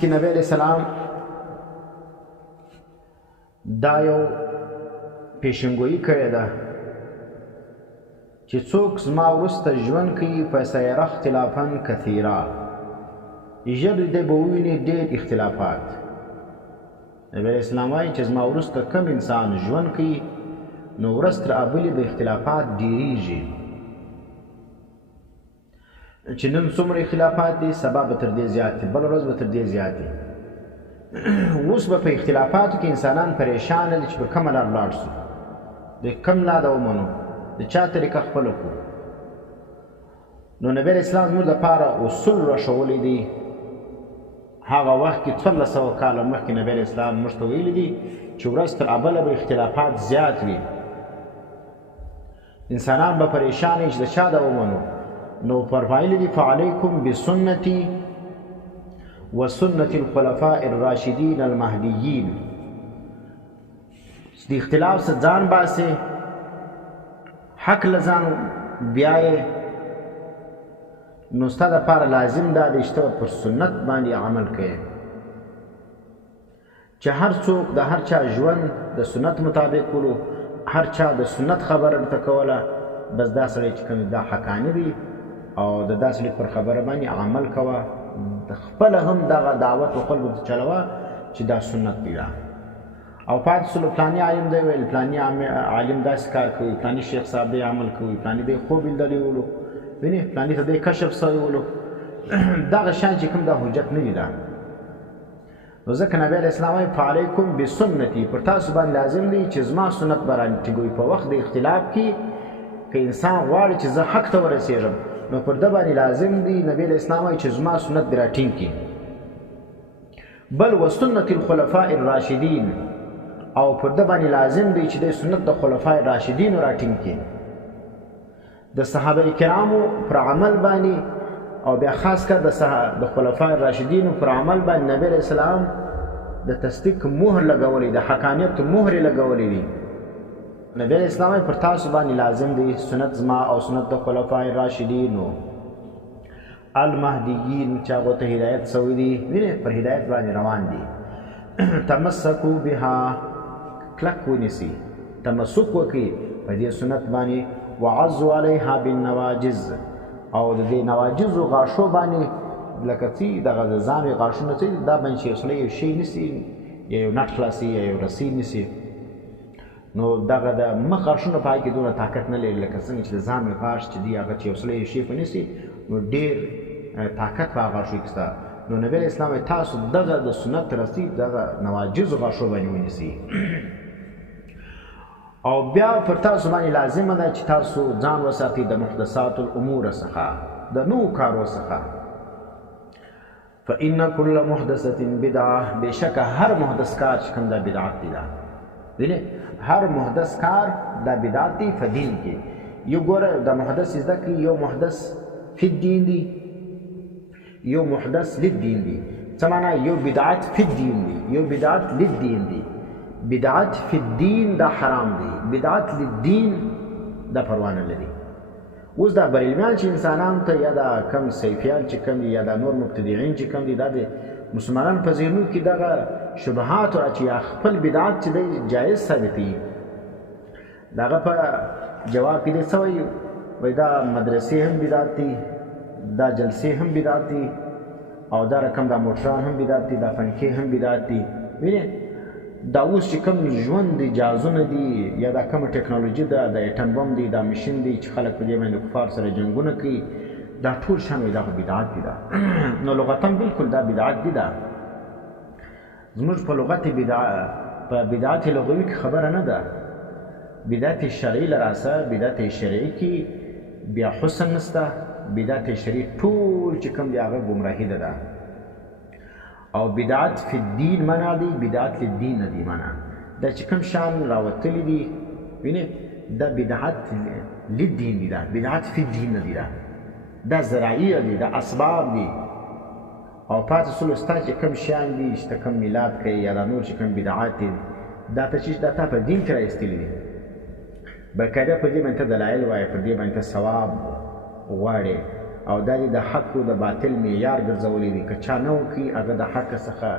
کې نبی علیہ السلام دا یو پیشنګویي کړې ده چې څوک زما وروسته ژوند کوي فسیره اختلافا کثیرا، ژر دی به وویني ډېر اختلافات. نبی علیہ السلام وایي چې زما وروسته کم انسان ژوند کوي نو ورځ تر بلې به اختلافات ډېرېږي، چې نن څومره اختلافات دي سبا به تر دې زیات دي، بله ورځ به تر دې زیات دي. اوس به په اختلافاتو کې انسانان پریشانه دي چې په کومه لار لاړ شو، د کوم لاره ومنو، د چا طریقه خپله کړو. نو نبی علیه اسلام زموږ دپاره اصول راښولی دي. هغه وخت کې 1400 کاله مخکې نبی علیه اسلام موږ ته ویلي دي چې ورځ تر بله به اختلافات زیات وي، انسانان به پریشانه چې د چا د ومنو. نو فرمایلی دي فعلیکم بسنتی و سنت الخلفاء الراشدین المهدیین. د اختلاف څخه ځان باسئ، حق له ځان بیایې، نو ستا دپاره لازم دا دی چې ته پر سنت باندې عمل کوې، چې هر څوک د هر چا ژوند د سنت مطابق کړو، هر چا د سنت خبره درته کوله، بس دا سړی چې کوم دا حقاني دی او د دا سړي پر خبره باندې عمل کوه، د خپله هم دغه دعوت و خلکو ته چلوه چې دا سنت دی. او پاتې سلو پلاني عالم دی ویل، پلاني عالم داسې کار کوي، پلاني شیخ صاحب دی عمل کوي، پلاني دی خوب لیدلی ولو، وینې پلاني ته دی کشف سوی ولو. دغه شیان چې کوم دا حجت نه دي. دا نو ځکه نبی علیه السلام وایي فعلیکم بسنتي، پر تاسو باندې لازم دی چې زما سنت به راټینګوئ. په وخت د اختلاف کې که انسان غواړي چې زه حق ته ورسېږم نو پر ده باندې لازم دی نبی علیه السلام وایي چې زما سنت دې راټینګ کړي. بل و سنت الخلفاء الراشدین، او پر ده باندې لازم دی چې د سنت د خلفاء راشدینو راټینګ کړي، د صحابه کرامو پر عمل باندې، او بیا خاص کر د خلفاء راشدینو پر عمل باندې نبی علیه السلام د تصدیق مهر لګولی، د حقانیت مهر یې لګولی دی. نبی علیه السلام پر تاسو باندې لازم دی سنت زما او سنت د خلفاء راشدینو المهدیین چې هغو ته هدایت سوی دی، وینې پر هدایت باندې روان دي. تمسکو بها، کلک ونیسي، تمسک وکړي په دې سنت باندې. وعضوا علیها بالنواجز، او د دې نواجزو غاښو باندې لکه څه دغه د ځامې غاښونه څه دا باندې چې یو سړی یو شی نیسي، یا یو نټ خلاصي یا یو رسۍ نیسي، نو دغه د مخ غاښونه په هغې کې دونه طاقت نه لري لکه څنګه چې د ځامې غاښ چې دی هغه چې یو سړی یو شی په نیسي نو ډېر طاقت په هغه غاښو کې شته. نو نبی علیه اسلام وایي تاسو دغه د سنت رسۍ دغه نواجزو غاښو باندې ونیسئ. او بیا پر تاسو باندې لازمه ده چې تاسو ځان وساتئ د محدثات الامور څخه، د نوو کارو څخه. فإن كل محدثة بدعة، بېشکه هر محدث کار چې کوم دا بدعت دی. دا وینې هر محدث کار دا بدعت دی په دین کې. یو ګوره د محدث زده کړي، یو محدث فی الدین دی، یو محدث للدین دی. څه معنا؟ یو بدعت فی الدین دی، یو بدعت للدین دی. بدعت فی الدین دا حرام دی، بدعت للدین دا پروا نه لري. اوس دا بریلمیان چې انسانانو ته یا دا کم صیفیان چې کم دي یا دا نور مبتدعین چې کم دي، دا د مسلمانانو په ذهنو کې دغه شبهات راچي یا خپل بدعت چې دی جایز ثابتوي. د هغه په جواب کې دی څه وایي؟ وایي دا مدرسې هم بدعت دي، دا جلسې هم بدعت دي، او دا رقم دا موټران هم بدعت دي، دا فنکې هم بدعت دي. وینې دا اوس چې کوم ژوند دی، جازونه دي، یا دا کومه ټکنالوژي ده، د ایټم بم دی، دا مشین دی چې خلک په دې باندې د کفار سره جنګونه کوي، دا ټول شان وایي دا خو بدعت دي. دا نو لغتا بالکل دا بدعت دي. دا زموږ په لغت په بدعت لغوي کې خبره نه ده. بدعت شرعي لراسه، بدعت شرعي کې بیا حسن نسته، بدعت شرعي ټول چې کوم دی هغه ګمراهي ده. او بدعت فی الدین معنا دی، بدعت للدین نه دی معنا. دا چې کوم شان راوتلی دي وینې دا بدعت للدین دی، دا بدعت فی الدین نه دی. دا ذرایع دي، دا اسباب دي. او پاتې سلو ستا چې کوم شیان دي چې ته کوم میلاد کوي یا دا نور چې کوم بدعات دي، دا ته چې دا تا په دین کې راایستلي دي، باقاعده په دې باندې ته دلایل وایې، په دې باندې ته ثواب غواړې، او دا د حق او د باطل معیار ګرځولی دی. که چا نه وکړي هغه د حق څخه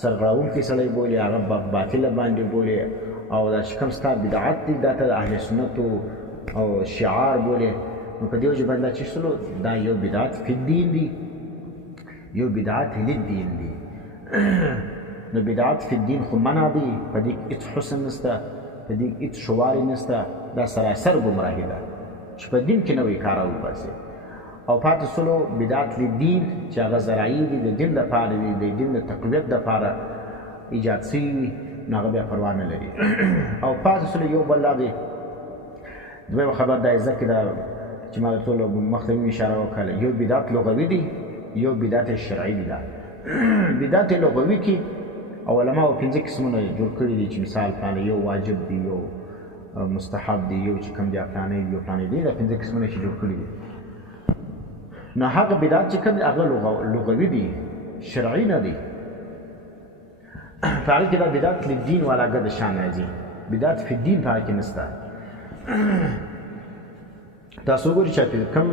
سرغړونکی سړی بولي، هغه باطله باندې بولي، او دا چې کوم ستا بدعت دی دا ته د اهل سنتو او شعار بولي. نو په دې وجه باندې دا چې شلو دا یو بدعت فی الدین دی، یو بدعت للدین دی. نو بدعت فی الدین خو منع دی، په دې کې هېڅ حسن نشته، په دې کې هېڅ شوارې نشته، دا سراسر ګمراهي ده چې په دین کې نوی کار وباسي. او پاتې سلو بدعت للدین چې هغه زرعي دي، د دین دپاره دي، د دین د تقویت دپاره ایجاد سوي وي، نو هغه بیا پروا نه لري. او پاتې سلو یو بل دا دی، دویمه خبر دا ځکه دا چې ما ټولو مخته مې اشاره وکړله، یو بدعت لغوي دی، یو بدعت شرعي دی. دا بدعت لغوي کې علماو 5 قسمونه جوړ کړي دي چې مثال فلانه یو واجب دی، یو مستحب دی، یو چې کوم دی فلانه یو فلانه دی، دا 5 قسمونه چې جوړ کړي دي. نو هغه بدعت چې کوم دی هغه لغوي دی، شرعي نه دی. په هغې کې دا بدعت للدین والا ګډ شان راځي، بدعت فی الدین په هغه کې نشته. تاسو وګورئ چې کوم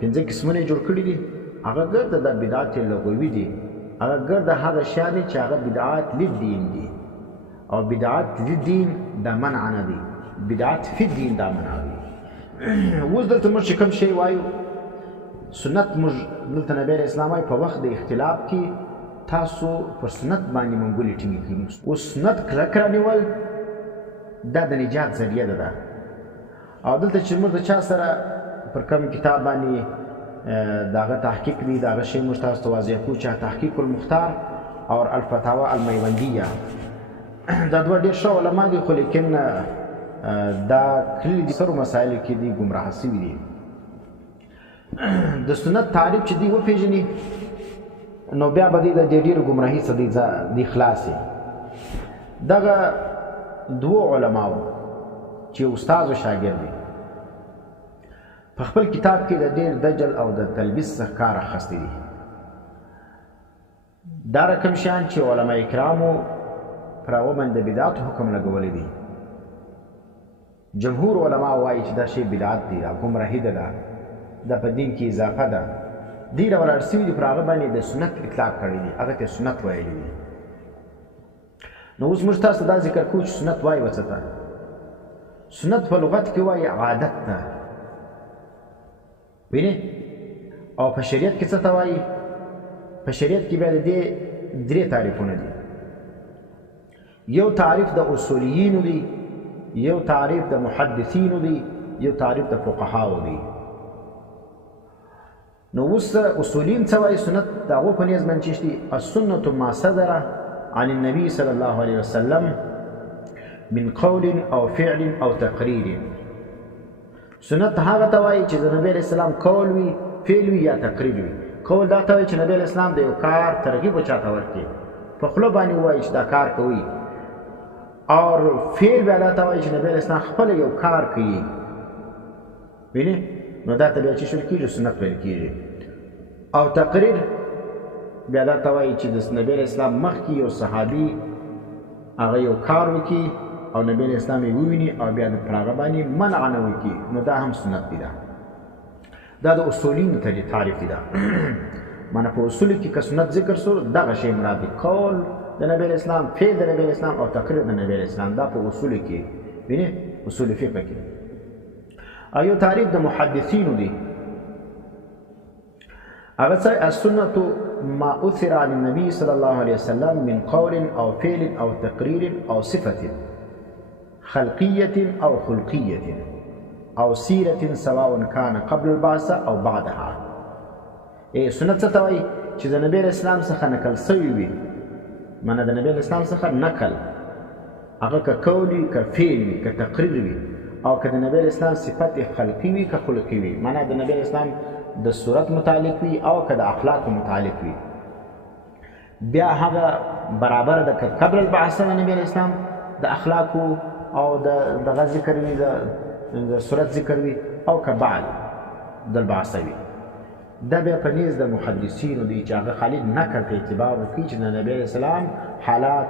5 قسمونه جوړ کړي دي هغه ګرده د بدعت لغوي دي، هغه ګرده هغه شی دی چې هغه بدعت للدین دي. او بدعت للدین دا منع نه دی، بدعت فی الدین دا منع دی. اوس دلته موږ چې کوم شی وایو سنت، موږ دلته نبی علیه السلام وایي په وخت د اختلاف کې تاسو پر سنت باندې منګولې ټینګې کړي. اوس سنت کلک رانیول دا د نجات ذریعه ده. او دلته چې موږ د چا سره پر کوم کتاب باندې د هغه تحقیق دی، د هغه شی موږ تاسو ته واضح کړو چې تحقیق المختار او الفتاوا المیوندیه دا دوه ډېر ښه علما دي، خو لیکن دا کلي دي سرو مسایلو کې دي ګمراه سوي دي. د سنت تعریف چې دی وپېژني نو بیا به دی د ډېرې ګمراهي څخه دی خلاصې. دغه دوو علماو چې استاد او شاګرد دي په خپل کتاب کې د ډېر دجل او د تلبیس څخه کار اخیستی دي. دا رقم شیان چې علما کرامو پر هغو باندې د بدعاتو حکم لګولی دی. جمهور علما وایي چې دا شی بدعت دی، دا ګمراهي ده، دا په دین کې اضافه ده. دې ډول اړ سوي دي پر هغه باندې د سنت اطلاق کړی دی، هغه ته سنت ویلی دي. نو اوس موږ تاسو دا ذکر کوو چې سنت وایي څه ته؟ سنت په لغت کې وایي عادت ته، وینې؟ او په شریعت کې څه ته وایي؟ په شریعت کې بیا د دې 3 تعریفونه دي. یو تعریف د اصولیینو دی، یو تعریف د محدثینو دی، یو تعریف د فقهاو دی. نو اوس اصولین څه وایي؟ سنت د هغو په نیز باندې چې دي السنة ما صدر عن النبي صلی الله علیه وسلم من قول او فعل او تقریر. سنت هغه ته وایي چې د نبی علیه السلام قول وي، فعل وي یا تقریر وي. قول دا ته وایي چې نبی علیه السلام د یو کار ترغیب چاته ورکړي، په خوله باندې وایي چې دا کار کوي. او فعل بیا دا ته وایي چې نبی علیه السلام خپل یو کار کوي، وینې؟ نو دا ته بیا چې شول کېږي سنت ویل کېږي. او تقریر بیا دا ته وایي چې د نبی علیه السلام مخکې یو صحابي هغه یو کار وکړي او نبی علیه السلام یې وویني او بیا پر هغه باندې منع نه وکړي، نو دا هم سنت دی. دا د اصولینو تعریف دی. معنی په اصولو کې که سنت ذکر سو دغه شی مراد دی، قول د نبی علیه السلام، فعل د نبی علیه السلام او تقریر د نبی علیه السلام. دا په اصولو کې وینې، اصول فقه کې. او یو تعریف د محدثینو دی، هغه څه السنة ما اثر عن النبي صلى الله عليه وسلم من قول او فعل او تقریر او صفة خلقية او خلقية او سیرة سواء كان قبل البعث او بعدها. سنت څه ته وایي؟ چې د نبی علیه السلام څخه نقل سوي وي، معنی د نبی علیه السلام څخه نقل هغه که قول وي، که فعل وي، که تقریر وي، او که د نبی علیه السلام صفت خلقي وي که خلقي وي، معنی د نبی علیه السلام د صورت متعلق وي او که د اخلاق متعلق وي. بیا هغه برابر ده که قبل البعث د نبی علیه السلام د اخلاقو او دغه ذکر وي، د صورت ذکر وي، او که بعد د البعث وي. دا بیا په نیز د محدثینو دی چې هغه خالد نقل ته اعتبار وکړي چې د نبی علیه السلام حالات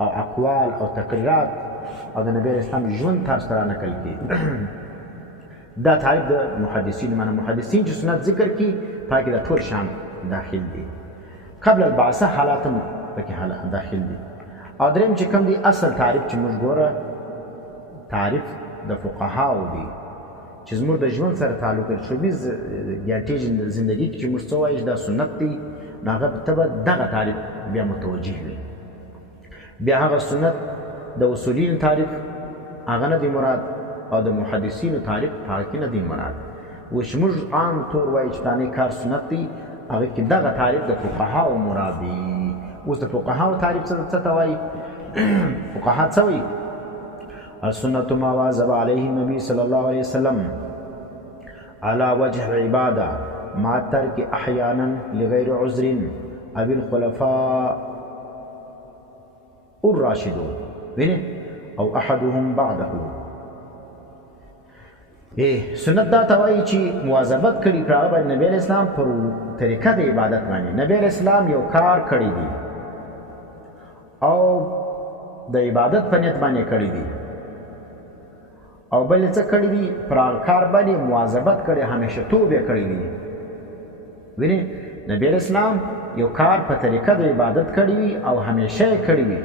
او اقوال او تقریرات او د نبی علیه السلام ژوند تاسو ته را نقل کړي. دا تعریف د محدثین معنی محدثین چې سنت ذکر کی پای کې د ټول شان داخل دي قبل البعثه حالات هم پکې حالات داخل دي او دریم چې کوم دي اصل تعریف چې موږ ګوره تعریف د فقهاو دي چې زموږ د ژوند سره تعلق لري 24 ګنټې زندگی کې چې موږ څه وایو دا سنت دي نو هغه ته به دغه تعریف بیا متوجه وي بیا هغه سنت د اصولین تعریف هغه نه دی مراد او د محدثینو تعریف هغه نه دی مراد وش موږ عام طور وایو چې دانې کار سنت دی هغه کې دغه تعریف د فقهاو مراد دی اوس د فقهاو تعریف څه ته وایي فقها څه وایي السنة ما واظب عليه النبي صلى الله عليه وسلم على وجه العبادة مع الترك أحيانا لغير عذر أبي الخلفاء الراشدون أو أحدهم بعده سنت دا توایی چې مواظبت کړي کړه باندې نبی اسلام پر طریقه د عبادت باندې نبی اسلام یو کار کړی دی او د عبادت په نیت باندې کړی دی او بل څه کړی دی پر کار باندې مواظبت کړي همیشه توبه کړی دی ویني نبی اسلام یو کار په طریقه د عبادت کړی وي او همیشه کړی وي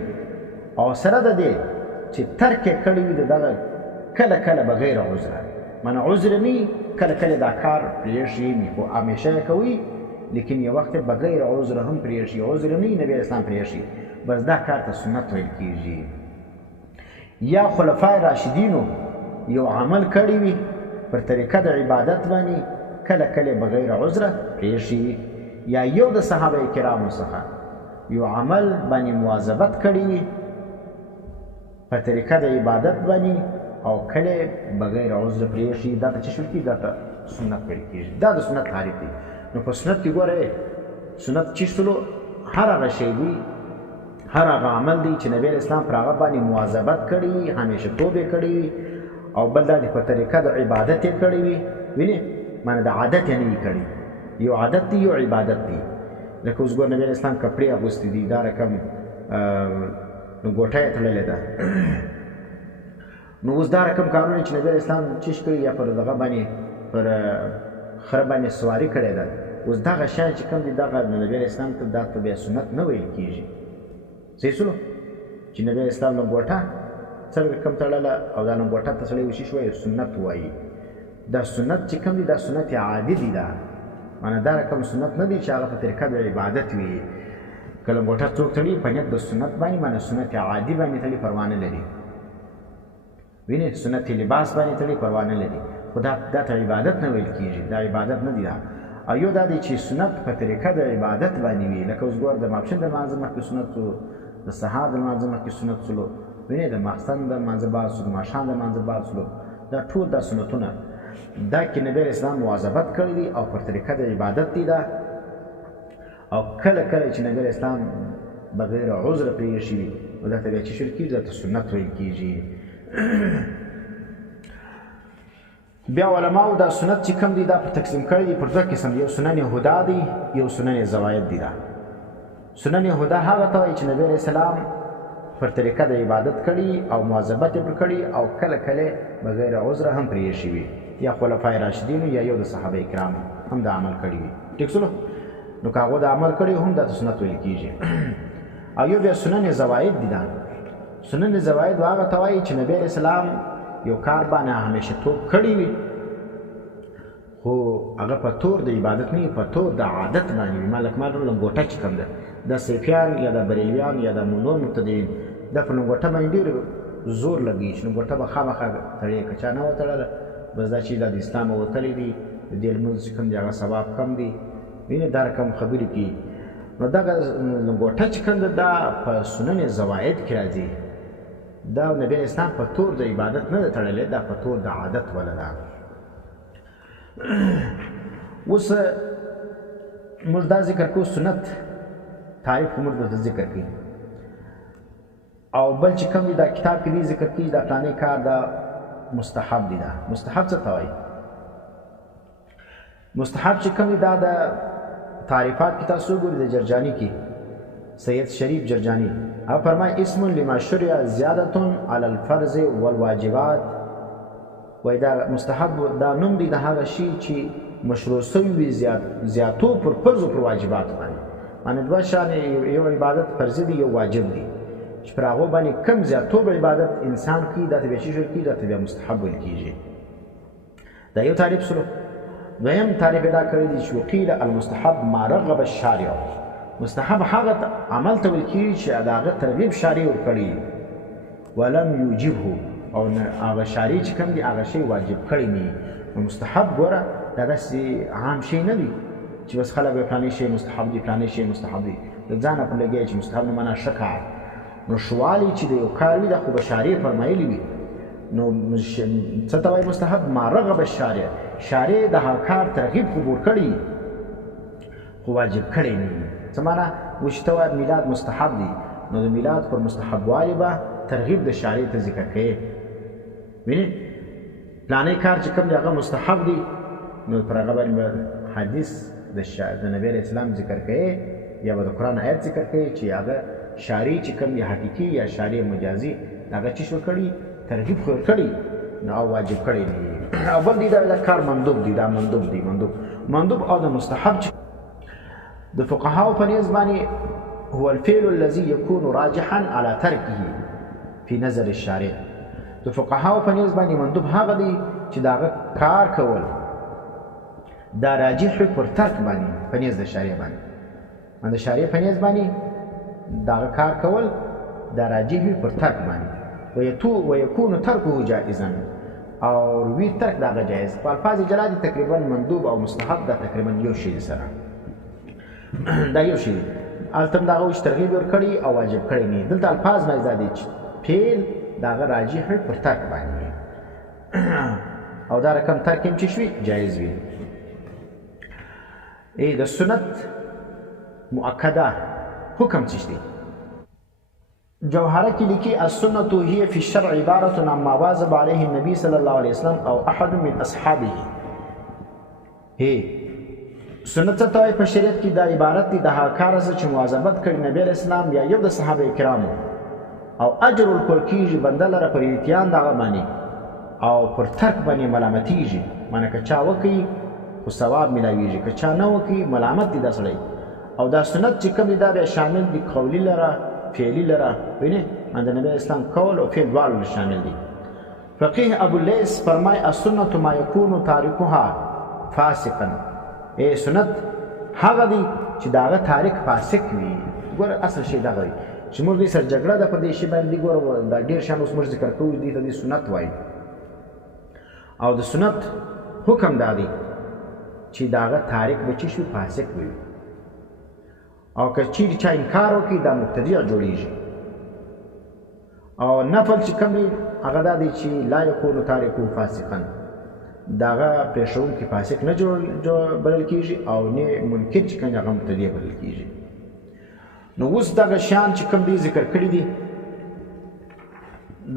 او سره د دې چې ترک کړی وي دغه کله کله بغیر عذر من عذر نی کله کله دا کار پریشي می خو همیشه کوي لیکن یو وخت بغیر عذر هم پریشي عذر نی نبی اسلام پریشي بس دا کار ته سنت ویل کیږي یا خلفای راشدینو یو عمل کړی وي پر طریقه د عبادت باندې کله کله بغیر عذر پریشي یا یو د صحابه کرامو څخه یو عمل باندې مواظبت کړی وي په طریقه د عبادت باندې او کله بغیر عذر پریشي دا چې شول کی دا سنت ویل کیږي دا د سنت تعریف دی نو په سنت کې ګوره سنت چې شلو هر هغه شی دی هر هغه عمل دی چې نبی اسلام پر هغه باندې مواظبت کړی همیشه توبه کړی او بل دا په طریقه د عبادت یې کړی وي ویني معنی د عادت یې نه کړی یو عادت دی یو عبادت دی لکه اوس ګور نبی اسلام کپړې اغوستې دي دا رقم ګوټه یې تړلې ده نو اوس دا رقم کارونه چې نبی اسلام چیش کړي یا پر دغه باندې پر خره باندې سواری کړې ده اوس دغه شیان چې کوم دي دغه نبی اسلام ته دا ته بیا سنت نه ویل کېږي صحیح سلو چې نبی اسلام له ګوټه څنګه کم تړله او دا لنګوټه ته سړی وشي شوی سنت وایي دا سنت چې کوم دي دا سنت عادي دي دا معنی دا رقم سنت نه دی چې هغه په طریقه د عبادت وي که لنګوټه څوک تړي په نیت د سنت باندې معنی سنت عادي باندې تړي پروا نه لري وینې سنت لباس باندې تړي پروا نه لري خو دا ته عبادت نه ویل کېږي دا عبادت نه دی دا او یو دا دی چې سنت په طریقه د عبادت باندې وي لکه اوس ګور د ماپښین د لمانځه مخکې سنت سلو د سهار د لمانځه مخکې سنت سلو وینې د ماخستن د لمانځه بعد سلو د ماښام د لمانځه بعد سلو دا ټول دا سنتونه دا کې نبی اسلام مواظبت کړی دی او پر طریقه د عبادت دی دا او کله کله چې نبی اسلام بغیر عذر پرې شي نو دا ته بیا چې شول کېږي دا ته سنت ویل کېږي بیا علماو دا سنت چې کوم دی دا په تقسیم کړی دی پر دوه قسم یو سنن هدا دی یو سنن زواید دی دا سنن هدا هغه ته وایي چې نبی اسلام پر طریقه د عبادت کړي او مواظبت یې پر کړي او کله کله بغیر عذر هم پرې شوي یا خلفای راشدینو یا یو د صحابه کرامو هم دا عمل کړي وي ټیک سلو نو که هغو دا عمل کړي هم دا سنت ویل کېږي او یو بیا سنن زواید دي دا سنن زواید هغه ته وایي چې نبی اسلام یو کار باندې همیشه توب کړی وي خو هغه په طور د عبادت نه په طور د عادت باندې وي مالک مالو لنګوټه چې کوم ده د صوفیان یا د بریلویان یا د نور مبتدیین دا په لنګوټه باندې ډېر زور لګي چې لنګوټه به خامخا تړې که چا نه وتړله بس دا چې دا د اسلام وتلی دي د دې لمونځ چې کوم دی هغه ثواب کم دی وینې دا رقم خبرې کوي نو دغه لنګوټه چې کوم ده دا په سنن زواید کې راځي دا نبی اسلام په طور د عبادت نه ده تړلې دا په طور د عادت ولا ده اوس موږ دا ذکر کوو سنت تعریف موږ د ذکر کوي او بل چې کوم دا کتاب کې ذکر کوي دا پلانې کار دا مستحب دی دا مستحب څه ته وایي مستحب چې کوم دا د تعریفات کې تاسو ګورئ د جرجانی کې سید شریف جرجانی او فرمای اسم لما شرع زیادة على الفرض والواجبات وایي دا مستحب دا نوم دی د هغه شي چې مشروع سوي وي زیاتو پر فرضو پر واجباتو باندې معنی دوه شان یو عبادت فرضي دی یو واجب دی چې پر هغو باندې کم زیاتوب عبادت انسان کوي دا ته بیا څه کېږي دا ته بیا مستحب ویل کېږي دا یو تعریف سلو دویم تعریف دا کړی دی چې وقیل المستحب ما رغب الشارع مستحب هغه عمل ته ویل کېږي چې د هغه ترغیب شارع ورکړي ولم یوجبه او هغه شارع چې کوم دی هغه شی واجب کړی نه نو مستحب ګوره دا داسې عام شی نه دی چې بس خلک به فلانی شی مستحب دی فلانی شی مستحب دی د ځانه په لګیا چې مستحب نه معنا ښه کار نو شوالی چې د یو کار وي دا خو به شارع فرمایلی وي نو څه ته وایي مستحب ما رغب الشارع شارع د هغه کار ترغیب خو ورکړي خو واجب کړی نه څه معنا وایي چې ته وایې میلاد مستحب دی نو د میلاد پر مستحب والي به ترغیب د شارع ته ذکر کوي وینې پلانی کار چې کوم دی هغه مستحب دی نو پر هغه باندې به حدیث د نبی علیه السلام ذکر کوي یا به د قرآن آیت ذکر کوي چې هغه شارع چې کوم دی حقیقي یا شارع مجازي هغه څه شو کړي ترغیب خو کړي نو او واجب کړي نه او بل دی دا کار مندوب دی دا مندوب او د مستحب د فقهاو په نظر باندې هو الفعل الذي يكون راجحا على تركه في نظر الشارع د فقهاو په نظر باندې مندوب هغه دی چې دا کار کول دا راجح پر ترک باندې په نظر د شارع باندې د شارع په نظر باندې دا کار کول دا راجح پر ترک باندې ويكون تركه جائزا او وی ترک دا جائز په الفاظ جلا دي تقریبا مندوب او مستحب دا تقریبا یو شی سره دا یو شی التم دا غوښ ترغیب ورکړي او واجب کړي نه دلته الفاظ نه زادي چې فعل دا راجح پر ترک باندې او دا رقم ترک هم چې شوي جایز وي د سنت مؤکده حکم څه دی جوهره کې لیکي السنة هي في الشرع عبارة عن ما واظب عليه النبي صلى الله عليه وسلم او احد من اصحابه سنت څه ته په شریعت کې دا عبارت دی د هغه کار چې مواظبت کړي نبی علیه السلام یا یو د صحابه کرامو او اجر ورکول کېږي بنده لره پر اتیان د هغه باندې او پر ترک باندې ملامتېږي معنی که چا وکړي خو ثواب میلاویږي که چا نه وکړي ملامت دی دا سړی او دا سنت چې کوم دی دا بیا شامل دی قولي لره فعلی لره وینې د نبی اسلام قول او فعل دواړو شامل دي فقیه ابو اللیث فرمای السنة ما یکون تارکها فاسقا سنت هغه دی چې د هغه تارک فاسق وي ګوره اصل شی دغه دی چې موږ دې سره جګړه ده په دې شي باندې ګوره دا ډېر شیان اوس موږ ذکر کوو دې ته دې سنت وایي او د سنت حکم دا دی چې د هغه تارک به څه شي فاسق وي او که چیرې چا انکار وکړي دا مبتدع جوړیږي او نفل چې کوم دی هغه دا دی چې لا یکون تارکو فاسقا د هغه پرېښوونکی فاسق نه بلل کېږي او نه منکر چې کوم هغه مبتدع بلل کېږي نو اوس دغه شیان چې کوم دی ذکر کړي دي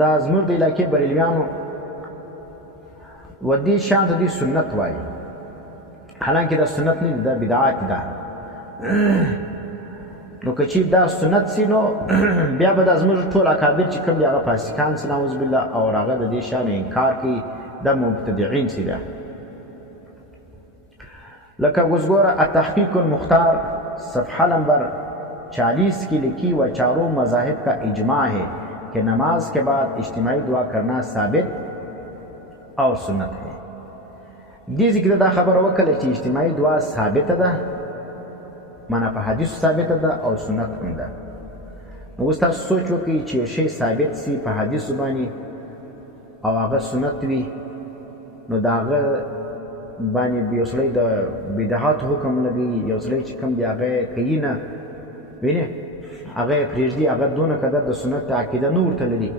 دا زموږ د علاقې بریلیانو و دې شیان ته دوی سنت وایي حالانکې دا سنت نه دی دا بدعت ده نو که چیرې دا سنت سي نو بیا به دا زموږ ټول اکابر چې کوم دي هغه فاسقان سي نعوذ بالله او هغه د دې شیانو انکار کوي دا مبتدعین سي ده لکه اوس ګوره التحقیق المختار صفحه نمبر 40 کی لکھی و چاروں مذاہب کا اجماع ہے کہ نماز کے بعد اجتماعی دعا کرنا ثابت اور سنت ہے دې ذکر دا خبره وکړه چې اجتماعي دعا ثابته ده معنا په حدیث ثابته ده او سنت هم ده نو اوس تاسو سوچ وکړئ چې یو شی ثابت سي په حدیث باندې او هغه سنت وي نو د هغه باندې یو سړی د بدعات حکم لګي یو سړی چې کوم دی هغه کوي نه وینې هغه یې پرېږدي هغه دونه قدر د سنت عقیده نه ورته لري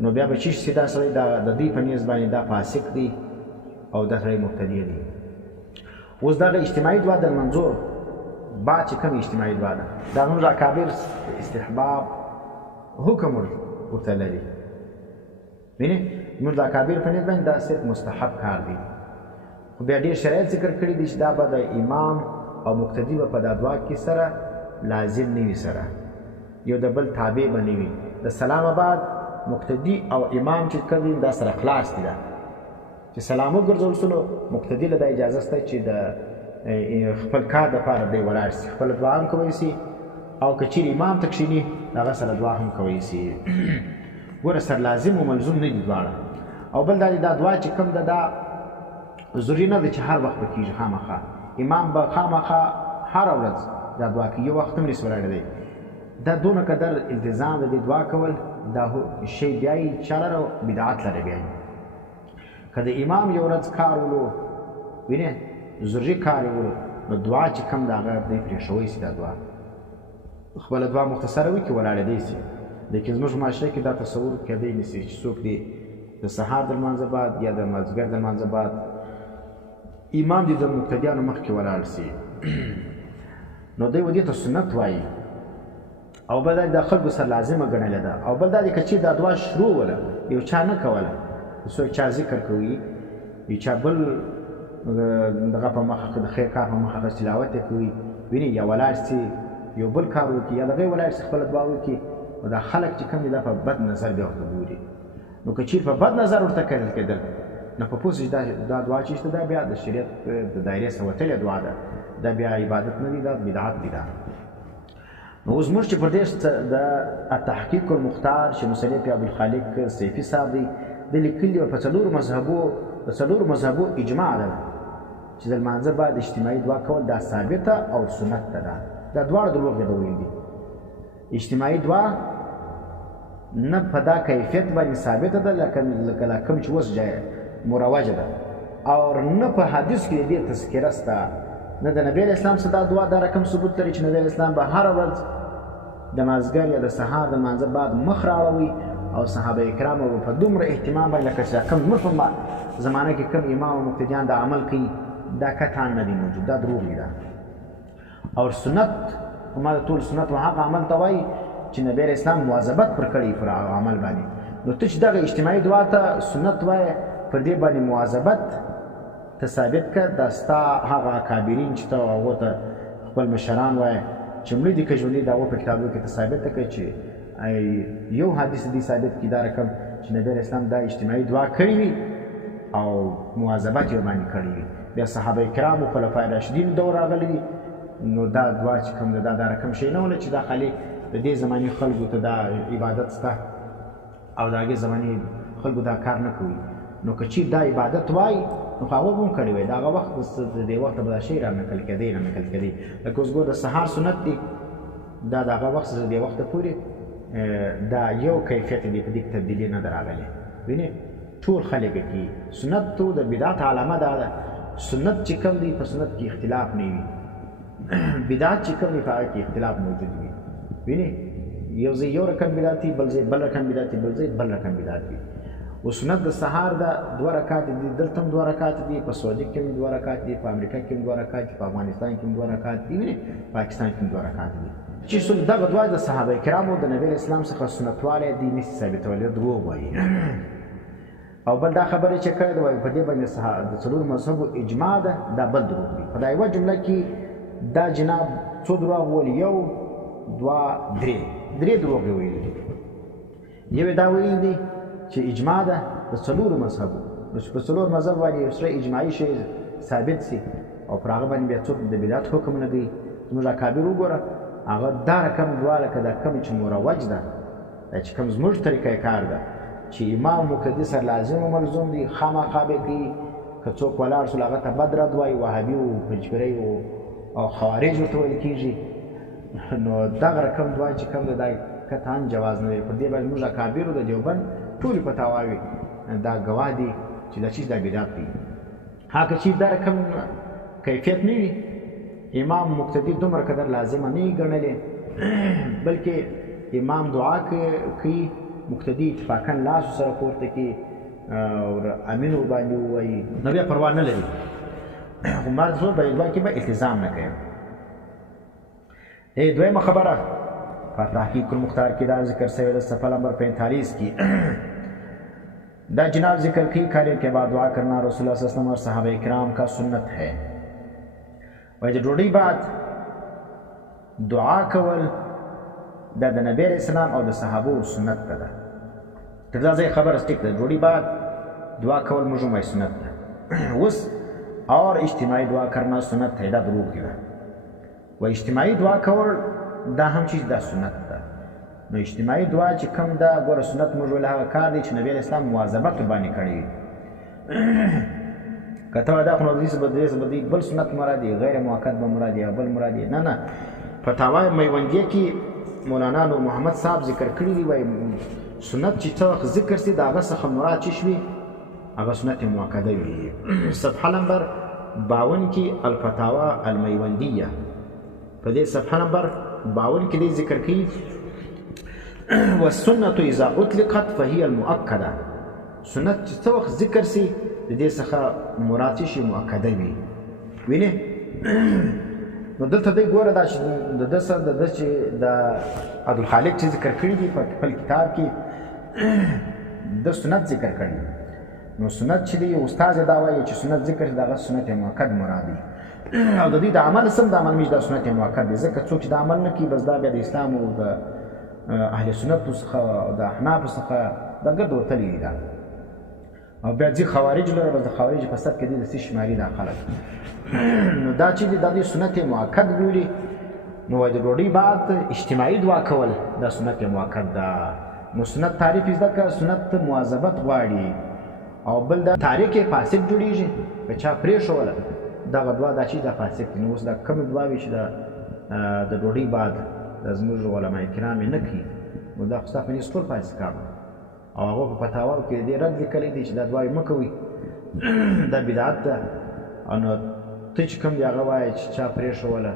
نو بیا به چې سي دا سړی د دې په نیز باندې دا فاسق دی او دا سړی مبتدع دی اوس دغه اجتماعي دعا د منظور بعد چې کوم اجتماعي دعا ده دا زموږ اکابر استحباب حکم ورته لري وینې زموږ د اکابر په نیز باندې دا صرف مستحب کار دی خو بیا ډېر شرایط ذکر کړي دي چې دا به د امام او مقتدي به په دا دعا کې سره لازم نه وي سره یو د بل تابع به نه وي د سلام بعد مقتدي او امام چې کوم دا سره خلاص دي چې سلام وګرځول سلو مقتدي له دا اجازه شته چې د خپل کار دپاره دی ولاړ سي، خپله دعا هم کوی سي او که چیرې امام ته کښېني هغه سره دعا هم کوی سي. ګوره سر لازم و ملزوم نه دي دواړه. او بل دا دی دا دعا چې کوم ده دا ضروري نه ده چې هر وخت به کېږي خامخا. امام به خامخا هره ورځ دا دعا کوي، یو وخت هم نسي ولاړی دی. دا دونه قدر التزام د دې دعا کول دا شی بیا یې چا لره بدعت لره بیا یې. که د امام یو ورځ کار ولو وینې ضروري کار یې ولو نو دعا چې کوم د هغه دی پرېښوی سي دا دعا. خپله دعا مختصره وي کې ولاړېدی سي. لیکن زموږ په معاشره کې دا تصور کېدی نه سي چې څوک دی د سهار د لمانځه بعد یا د مازدیګر د لمانځه بعد امام دې د مقتدیانو مخکې ولاړ سي. نو دی و دې ته سنت وایي. او بل دا د خلکو سره لازمه ګڼلې ده. او بل دا دی که چیرې دا دعا شروع وله یو چا نه کوله، څوک چا ذکر کوي، یو چا بل دغه په مخه کې د خیر کار په مخه کې تلاوت یې کوي وینې یا ولاړ سي یو بل کار وکړي یا دغه ولاړ سي خپله دعا وکړي، نو دا خلک چې کوم دي دا په بد نظر بیا ورته ګوري. نو که چیرې په بد نظر ورته کتل کېدل نو په پوه سي چې دا دعا چې شته دا بیا د شریعت د دایرې څخه وتلې دعا ده، دا بیا عبادت نه دی، دا بدعت دی. دا نو اوس موږ چې پر دې د التحقیق المختار چې مصنف یې ابوالخالق سیفي صاحب دی د لیکلي په څلورو مذهبو اجماع ده چې د لمانځه بعد اجتماعي دعا کول دا ثابته او سنت ده. دا دواړه دروغ دي د ویل دي. اجتماعي دعا نه په دا کیفیت باندې ثابته ده لکه کوم چې اوس مروجه ده، او نه په حدیث کې د دې تذکره شته، نه د نبی اسلام څخه دا دعا دا رقم ثبوت لري چې نبی اسلام به هره ورځ د مازدیګر یا د سهار د لمانځه بعد مخ راړوي او صحابه کرامو په دومره اهتمام باندې لکه چې کوم زموږ په زمانه کې کوم امام او مقتدیان دا عمل کوي دا قطعا نه دي موجود، دا دروغ دي. او سنت ما د ټول سنت هغه عمل ته وایي چې نبی اسلام مواظبت پر کړی پر عمل باندې. نو ته چې دغه اجتماعي دعا ته سنت وایې پر دې باندې مواظبت ته ثابت کړه، دا ستا هغه اکابرین چې ته هغو ته خپل مشران وایې چې مړي دي که ژوندي د هغو په کتابونو کې ته ثابت کړه چې یو حدیث دې ثابت کړي دا رقم چې نبی اسلام دا اجتماعي دعا کړې وي او مواظبت یې باندې کړی وي. بیا صحابه کرامو خلفای راشدین دور راغلی دي، نو دا دعا چې کوم ده دا رقم شی نه وله چې دا خالي د دې زماني خلکو ته دا عبادت شته او د هغې زماني خلکو دا کار نه کوي. نو که چیرې دا عبادت وایي نو هغه به هم کړی وی، د هغه وخت د دې وخته به دا شی رانقل کېدی. لکه اوس ګوره د سهار سنت دی دا د هغه وخت د دې وخته پورې دا یو کیفیت دی، په دې کې تبدیلي نه ده راغلې. وینې ټول خلک یې کوي. سنت تو د بدعت علامه دا ده. سنت چې کوم دی په سنت کې اختلاف نه وي، بدعت چې کوم دی په هغه کې اختلاف موجود وي. وینې یو ځای یو رقم بدعت وي، بل ځای بل رقم بدعت وي، بل ځای بل رقم بدعت وي. و سنت د سهار دا 2 رکعات دي، دلته هم 2 رکعات دي، په سعودي کې هم 2 رکعات دي، په امریکا کې هم 2 رکعات دي، په افغانستان کې هم 2 رکعات دي، وینې پاکستان کې هم 2 رکعات دي. چې دغه دعا د صحابه کرامو د نبی اسلام څخه سنتوالی دی نشي ثابتولی، دروغ وایي. او بل دا خبرې چې کړې ده وایي په دې باندې د څلورو مذهبو اجماع ده، دا بل دروغ دي. په دا یوه جمله کې دا جناب څو دروغ ویلي؟ 1 2 3 دروغ یې ویلي دي. یو دا ویلي دي چې اجماع ده د څلورو مذهبو، نو چې په څلور مذهب باندې یو سره اجماعي شی ثابت سي او پر هغه باندې بیا څوک د بدعت حکم نه کوي. زموږ اکابر وګوره هغه دا رقم دعا لکه دا کوم چې مروج ده، دا چې کوم زموږ طریقه کار ده چې امام مقتدي سره لازم و ملزوم دي خامخا به کوي. که څوک ولاړ سول هغه ته بد رد وایي، وهابي و پنجګرۍ او خوارج ورته ویل کېږي. نو دغه رقم دعا چې کوم ده دا قطعا جواز نه دی. پر دې باندې زموږ اکابرو د دیوبند ټولې فتاواوې دا ګواه دي چې دا چیز دا بدعت دی. هغه چې دا رقم کیفیت نه وي امام مقتدي دومره قدر لازمه نه یې ګڼلې، بلکې امام دعا کوي مقتدي اتفاقا لاس سره پورته کوي او امین ورباندې ووایي، نو بیا پروا نه لري. خو ما ته په دعا کې به التزام نه کوي. دویمه خبره په تحقیق المختار کې دا ذکر شوی ده صفحه نمبر 45 کې دا جناب ذکر کی کھانے کے بعد دعا کرنا رسول اللہ صلی اللہ علیہ وسلم اور صحابہ کرام کا سنت ہے. وایي د ډوډۍ بعد دعا کول دا د نبی علیه السلام او د صحابو سنت ده. تر دا ځای خبره ټیک ده، ډوډۍ بعد دعا کول موږ هم وایي سنت ده. اوس اور اجتماعی دعا کرنا سنت ہے دا دروغ دی و اجتماعی دعا کول دا هم چیز دا سنت ده. نو اجتماعی دعا چې کوم دا ګوره سنت موږ ویل هغه کار دی چې نبی علیه السلام مواظبت ورباندې کړی که ته دا خو نو دې بل سنت مراد دی غیر موقت به مراد دی بل مراد دی نه فتاوی میوندیه کې مولانا نور محمد صاحب ذکر کړی دی وایي سنت چې څه وخت ذکر سي د هغه څخه مراد چې شوي هغه سنت مؤکده وي. صفحه نمبر 52 کې الفتاوا المیوندیه په دې صفحه نمبر 52 کې دې ذکر کوي والسنة اذا اطلقت فهي المؤكده. سنت چې څه وخت ذکر سي د دې څخه مراد شي مؤکده وي. وینه نو دلته دی ګوره دا چې د ده سره د ده چې د عبدالخالق چې ذکر کړي دي په خپل کتاب کې د سنت ذکر کړي. نو سنت چې دی استاد دا وایي چې سنت ذکر د هغه سنت مؤکد مراد دی او د دې د عمل سم د عمل مش د سنت مؤکد دی ځکه څوک چې د عمل نه کوي بس دا بیا د اسلام او د اهل سنت څخه او د احناف څخه د ګرد وتلي دي او بیا ځي خوارج لره بس د خوارج په صف کې دي د څه شماري دا خلک نو دا چې د دې سنت مؤکد بولي نو د ډوډۍ بعد اجتماعي دعا کول دا سنت مؤکد ده. نو سنت تعریف زده که سنت مواظبت غواړي او بل دا تاریک فاسد جوړیږي که چا پرېښوله دغه دعا دا چې د فاسد دي. نو اوس دا کومې دعاوې چې د ډوډۍ بعد د زموږ علما کرام یې نه کوي نو دا خو ستا په نیز ټول فاسد کار او هغه په فتاواو کې دې رد لیکلی دی چې دا دعاوې مه کوئ دا بدعت ده. نو ته چې کوم دی هغه وایې چې چا پرېښوله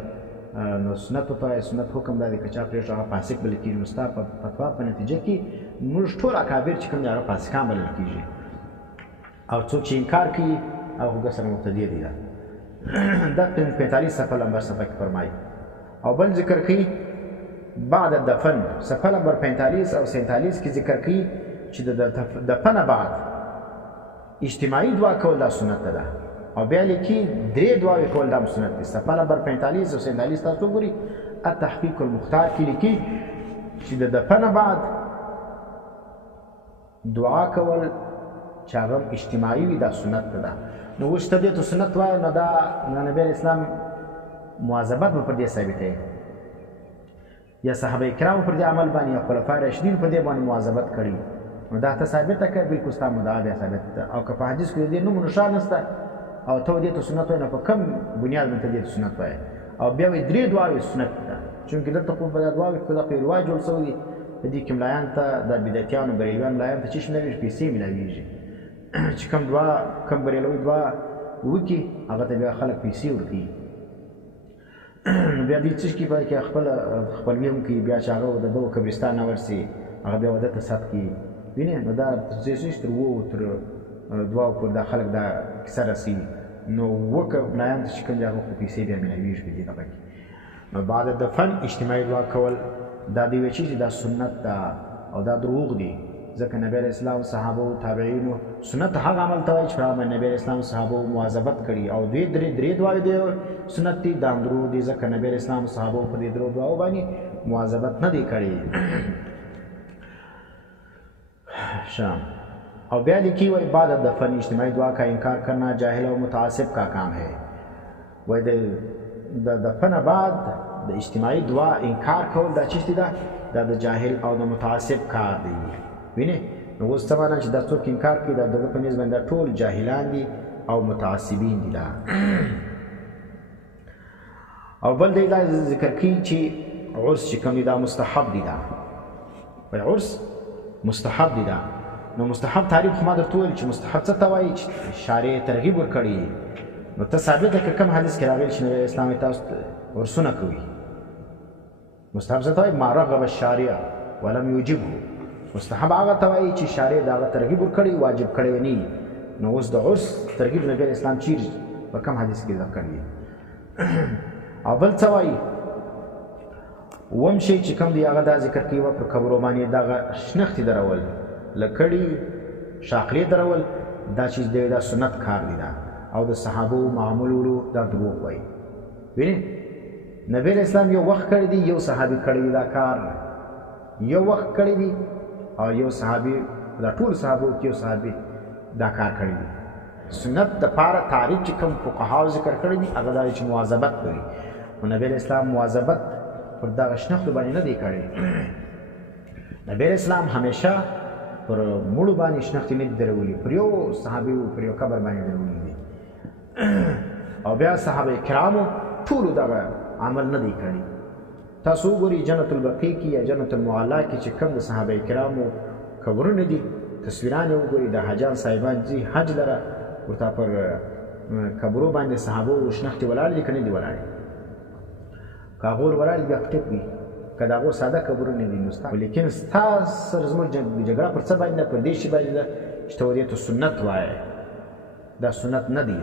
نو سنت ورته وایي سنت حکم دا دی که چا پرېښو هغه فاسق بلل کېږي. نو ستا په فتوا په نتیجه کې موږ ټول اکابر چې کوم دی هغه فاسقان بلل کېږي او څوک چې انکار کوي هغه سره مبتدی دی. دا 45 صفحه نمبر صفحه کې فرمایي او بل ذکر کوي بعد الدفن صفحه نمبر 45 او 47 کې ذکر کوي چې د دفن بعد اجتماعي دعا کول دا سنت ده او بیا لیکي درې دعاوې کول دا سنت دي. صفحه نمبر 45 او 47 تاسو وګورئ التحقیق المختار کې لیکي چې د دفن بعد دعا کول چې هغه اجتماعي وي دا سنت ده. نو اوس ته دې ته سنت وایه نو دا نبي علیه اسلام مواظبت به پر دې ثابتوي یا صحابه کرامو پر دې عمل باندې یا خلفای راشدین پر دې باندې مواظبت کړي نو دا ته ثابته کړه بالکل ستا مدعا بیا ثابت ده. او که په حدیث کې دې نوم نښان نشته او ته دې ته سنت وایې نو په کوم بنیاد باندې دې سنت وایې او بیا وایي درې دعاوې سنت ده چونکې دلته خو په دا دعاوې کې دغه رواج جوړ شوی دی په دې کې ملایانو ته د بدعتیانو بریلویانو ملایانو ته څه شی ملایږي پیسې ملایږي چې کوم دعا کوم بریلوي دعا وکړي هغه ته بیا خلک پیسې ورکوي نو بیا دې څه شي پای کې خپلوي هم کوي بیا چې هغه د دغو قبرستان نه ورسي هغه بیا واده ته ثبت کړي وینې نو دا تر اوو تر دوو پورې دا خلک دا کیسه رسوي نو وکه ملایانو ته چې کوم دي هغه خو پیسې بیا ملایږي په دې دغه کې. نو بعد دفن اجتماعي دعا کول دا دی وایي چې دا سنت ده او دا دروغ دي ځکه نبی علیه السلام صحابه او تابعینو سنت هغه عمل ته وایي چې په نبی علیه السلام صحابه مواظبت کړي او دوی درې دعاوې دي سنت دي دا هم دروغ دي ځکه نبی علیه السلام صحابه په دې درو دعاو باندې مواظبت نه دی کړی. شام اور بیا لکھی وہ عبادت دفن اجتماعی دعا کا انکار کرنا جاہل و متعصب کا کام ہے. وہ دفن بعد د اجتماعی دعا انکار کول دا چیز دی دا د جاهل او د متعصب کار دی. وینه نو اوس څه معنا چې دا څوک انکار کوي دا دغه په نسبت باندې ټول جاهلان دي او متعصبین دي دا. او بل دی دا ذکر کوي چې عرس چې کوم دی دا مستحب دی دا. وای عرس مستحب دی دا. نو مستحب تعریف خو ما درته وویل چې مستحب څه ته وایي چې شارع ترغیب ورکړي. نو ته ثابته که کوم حدیث کې راغلی چې نبی اسلام تاسو عرسونه کوي. مستحب څه ته وایي ما رغب الشارع ولم یوجبه. مستحب هغه ته وایي چې شارع د هغه ترغیب ورکړي واجب کړی نه. نو اوس د عرس ترغیب نبی اسلام چیرې په کوم حدیث کې ذکر کړی. او بل څه وایي وم شی چې کوم دی هغه دا ذکر کوي پر قبرو باندې دغه شنختې درول لکړی شاقلې درول دا چیز دی دا سنت کار دی دا او د صحابو معمولو دا دروغ وایي. ویني نبی اسلام یو وخت کړی دی یو صحابي کړی دا کار یو وخت کړی دی او یو صحابي دا ټول صحابو کې یو صحابي دا کار کړی دی. سنت دپاره تعریف چې کوم فقهاو ذکر کړی دي هغه دا چې مواظبت کوي. نو نبی علیه السلام مواظبت پر دغه شنختو باندې نه دی کړی. نبی علیه السلام همیشه پر مړو باندې شنختې نه دي درولي، پر یو صحابي پر یو قبر باندې درولي دي. او بیا صحابه کرامو ټولو دغه عمل نه دی کړی. تاسو وګورئ جنت البقیع کې یا جنت المعلا کې چې کوم د صحابه کرامو قبرونه دي، تصویران یې وګورئ، د حاجیان صاحبان ځي حج لره، ورته پر قبرو باندې صحابو شنختې ولاړې دي که نه دي ولاړې؟ که هغو ولاړې بیا ټیټ وي، که د هغو ساده قبرونه دي نو لیکن ستا سره زموږ جګړه پر څه باندې ده؟ پر دې شي باندې ده چې ته ورته سنت وایې. دا سنت نه دی.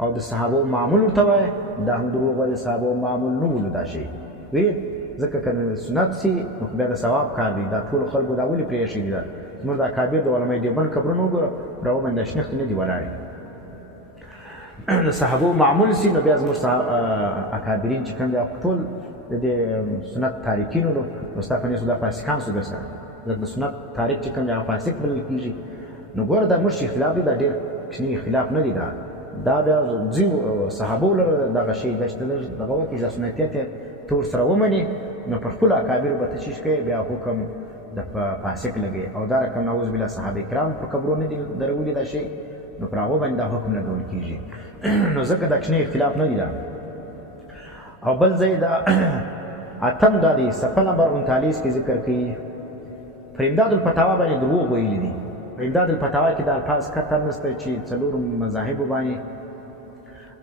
او د صحابو معمول ورته وایې، دا هم دروغ وایي. د صحابو معمول نه ولو دا شی وی، ځکه که سنت سي نو بیا د ثواب کار دی. دا ټولو خلکو دا ولې پرېښي دي؟ زموږ د اکابر د علمای دیوبند قبرونه وګوره، پر هغو باندې شنختې نه دي ولاړې. د صحابو معمول سي نو بیا زموږ اکابرین چې کوم دي ټول د دې سنت تاریکینو نو ستا په نیسو دا فاسقان سو درسره، ځکه د سنت تاریک چې کوم دی هغه فاسق بلل کېږي. نو ګوره دا موږ چې اختلاف دی دا ډېر کوچني اختلاف نه دی. دا بیا ځینو صحابو لره دغه شی ده چې دغه وکړي دا سنتیت یې تور سره ومني نو پر خپلو اکابرو به تشویش کوي، بیا حکم د فاسق لګوي. او دا رقم نعوذ بالله صحابه کرام پر قبرو نه دي درولي دا شی، نو پر هغو باندې دا حکم لګول کېږي. نو ځکه دا کوچنی اختلاف نه دی. او بل ځای دا اتم دا دی صفحه نمبر 39 کې ذکر کوي پر امداد الفتاوا باندې دروغ ویلي دي. امداد الفتاوا کې د الفاظ کتر نسته چې څلورو مذاهبو باندې